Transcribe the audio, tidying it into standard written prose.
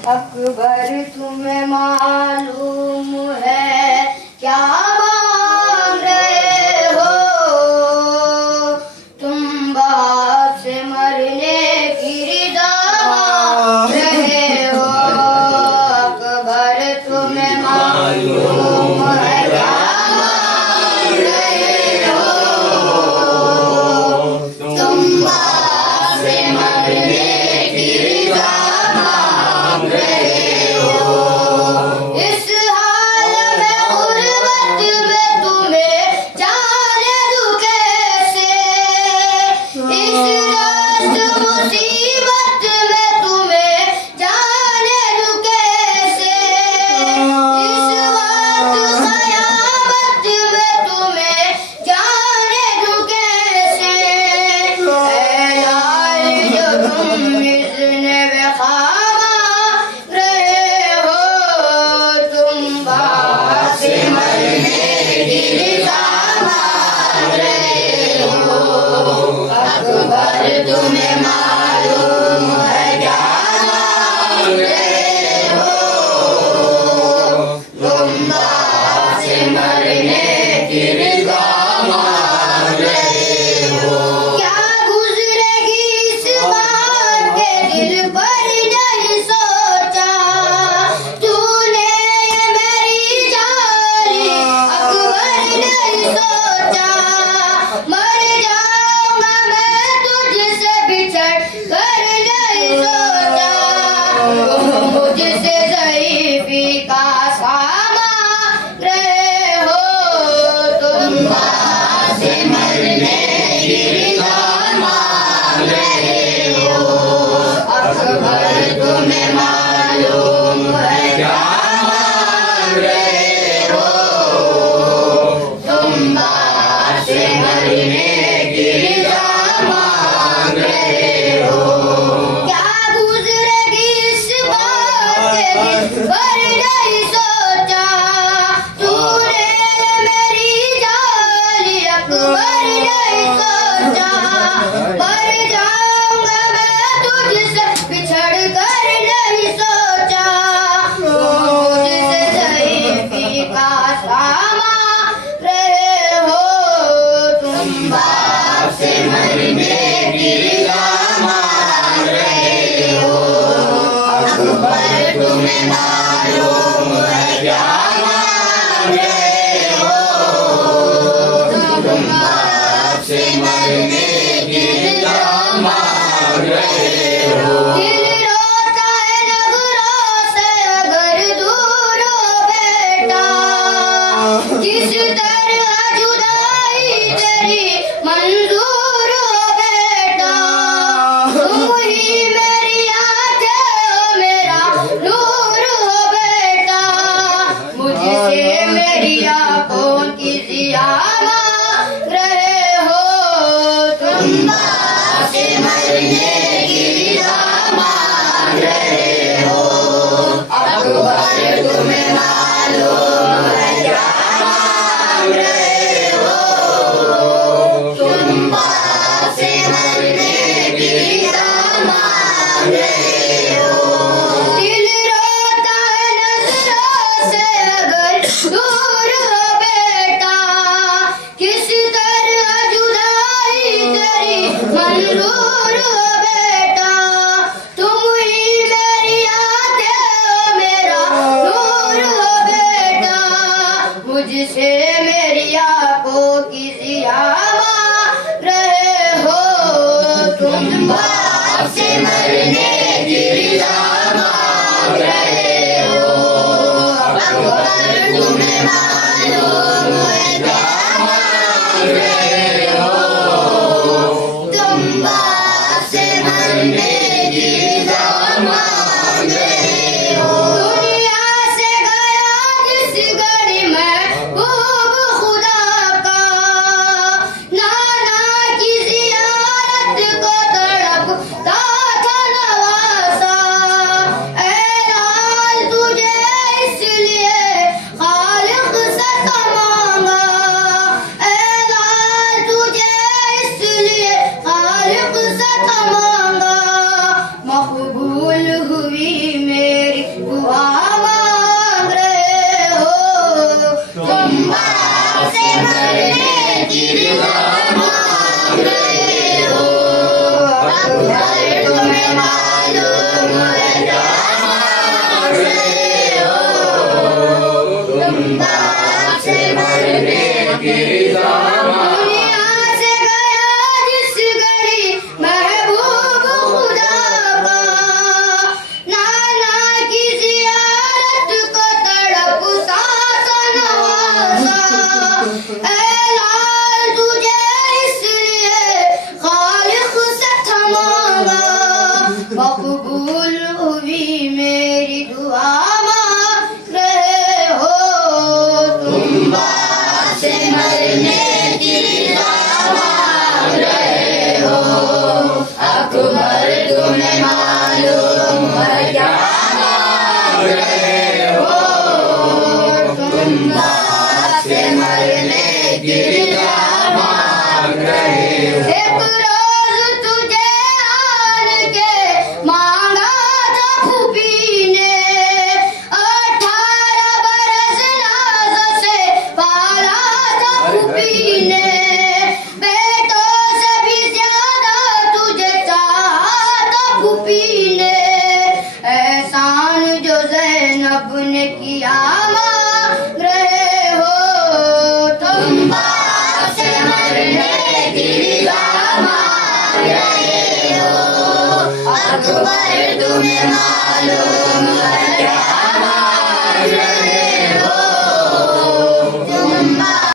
अकबर तुम्हें मालूम है क्या मांग रहे हो? तुम बाप से मरने की रिदा मांग रहे हो। अकबर तुम्हें मालूम है क्या मांग रहे हो? तुम बाप से मरने की रिदा मांग रहे हो। इस हाल में गुर्बत में तुम्हें जाने दूं कैसे? इस रात मुसीबत में तुम्हें जाने दूं कैसे? इस वक्त क़यामत में तुम्हें जाने दूं कैसे? ऐ लाल जो तुम इज़्न वफ़ा मांग रहे हो, तुम बाप से मरने की रिदा मांग रहे हो। अकबर तुम्हें मालूम है क्या मांग रहे हो? तुम बाप से मरने की रिदा मांग रहे हो। क्या गुजरेगी इस बात के दिल पर नहीं सोचा? तूने ये मेरी जाली अकबर नहीं सोचा। मर जाऊंगा मैं तुझसे बिछड़ कर नहीं सोचा। तुम मुझसे ज़ईफ़ी का सामान रहे हो। तुम बाप से मरने की रिदा मांग रहे हो। अकबर तुम्हें मालूम है क्या मांग रहे हो? तुम बाप से मरने की रिदा मांग रहे हो। क्या गुजरेगी इस बात के दिल पर नहीं सोचा? तूने ये मेरी जाली अकबर नहीं सोचा। मर जाऊंगा मैं तुझसे बिछड़ कर नहीं सोचा। मुझसे ज़ईफ़ी का सामान रहे हो। तुम बाप से मरने की रिदा मांग रहे हो। अकबर तुम्हें मालूम है क्या मांग रहे हो? तुम बाप से मरने की रिदा मांग रहे हो। दिल रोता है नगरों से अगर दूर हो बेटा। जिस तरह जुदाई तेरी मंजूर हो बेटा। तुम ही मेरी आंखें हो, मेरा नूर हो बेटा। मुझसे मेरी भी मेरी दुआ मांग रहे हो। तुम बाप से मरने की दुआ मांग रहे हो। अकबर तुम्हें मालूम है क्या मांग रहे हो। तुम बाप से मरने की दुआ मांग रहे हो। एक रोज तुझे आन के मांगा था फूफी ने, 18 बरस नाज़ से पाला था फूफी ने। बेटों से भी ज्यादा तुझे चाहा था फूफी ने। एहसान जो ज़ैनब ने किया मांग रहे हो। तुम बाप से मरने की दुआ मांग रहे हो। अकबर तुम्हें मालूम है क्या मांग रहे